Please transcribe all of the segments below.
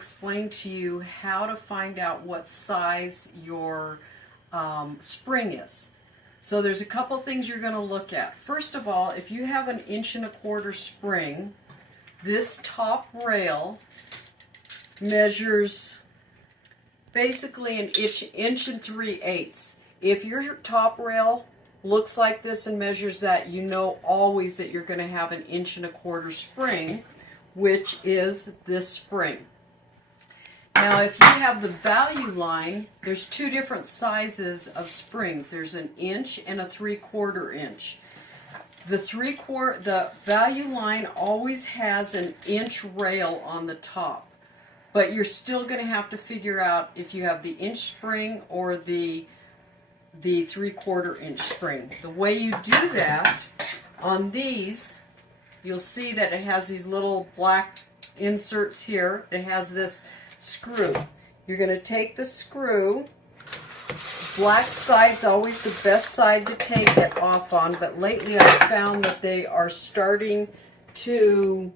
explain to you how to find out what size your spring is. So there's a couple things you're going to look at. First of all, if you have an 1¼ inch spring, this top rail measures basically an inch and 3/8. If your top rail looks like this and measures that, you know always that you're going to have an 1¼ inch spring, which is this spring. Now if you have the value line, there's two different sizes of springs. There's an inch and a 3/4 inch. The value line always has an inch rail on the top, but you're still going to have to figure out if you have the inch spring or the 3/4 inch spring. The way you do that on these, you'll see that it has these little black inserts here. It has this screw. You're going to take the screw. Black side's always the best side to take it off on, but lately I've found that they are starting to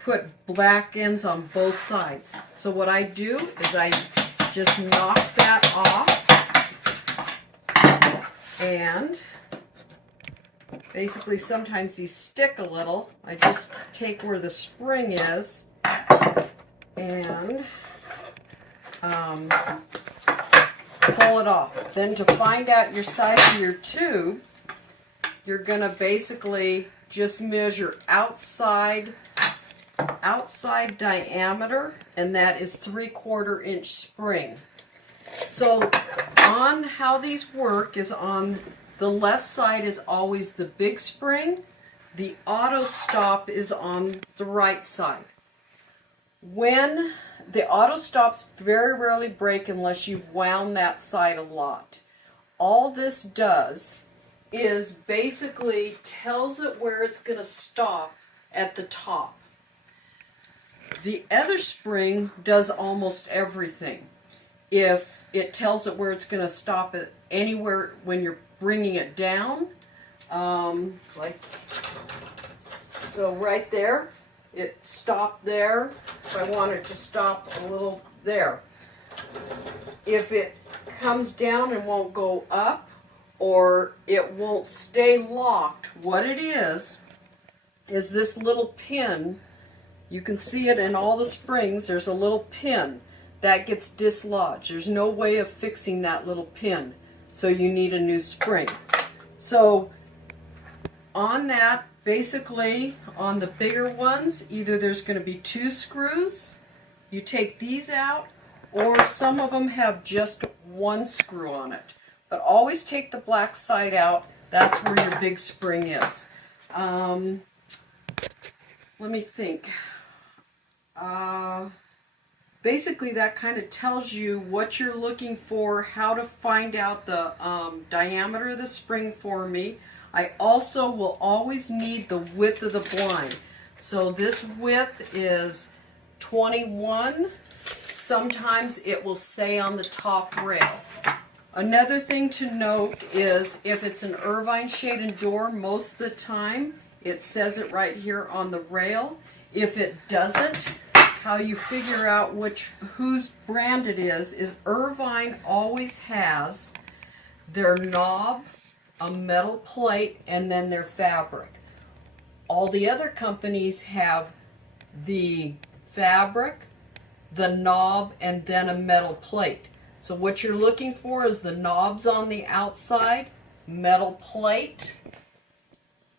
put black ends on both sides. So what I do is I just knock that off, and basically sometimes these stick a little. I just take where the spring is and pull it off. Then to find out your size of your tube, you're going to basically just measure outside diameter, and that is 3/4 inch spring. So on how these work is on the left side is always the big spring. The auto stop is on the right side. When the auto stops very rarely break unless you've wound that side a lot. All this does is basically tells it where it's going to stop at the top. The other spring does almost everything. If it tells it where it's going to stop at anywhere when you're bringing it down, like so right there, it stopped there. If I want it to stop a little there. If it comes down and won't go up, or it won't stay locked, what it is this little pin. You can see it in all the springs. There's a little pin that gets dislodged. There's no way of fixing that little pin, so you need a new spring. So on that, basically on the bigger ones, either there's going to be 2 screws, you take these out, or some of them have just 1 screw on it. But always take the black side out. That's where your big spring is. Let me think. Basically that kind of tells you what you're looking for, how to find out the diameter of the spring for me. I also will always need the width of the blind. So this width is 21. Sometimes it will say on the top rail. Another thing to note is if it's an Irvine shaded door, most of the time it says it right here on the rail. If it doesn't, how you figure out whose brand it is Irvine always has their knob, a metal plate, and then their fabric. All the other companies have the fabric, the knob, and then a metal plate. So what you're looking for is the knobs on the outside, metal plate,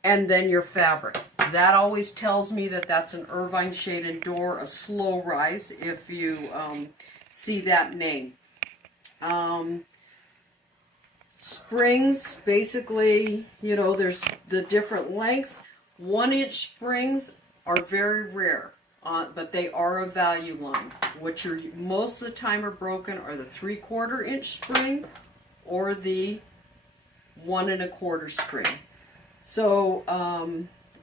and then your fabric. That always tells me that that's an Irvine shaded door, a slow rise, if you see that name. Springs, basically, you know, there's the different lengths. 1 inch springs are very rare, but they are a value line. What you're most of the time are broken are the 3/4 inch spring or the 1 1/4 spring. So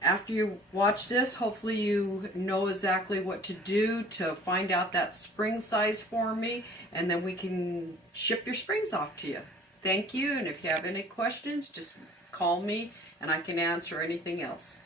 after you watch this, hopefully you know exactly what to do to find out that spring size for me, and then we can ship your springs off to you. Thank you, and if you have any questions, just call me and I can answer anything else.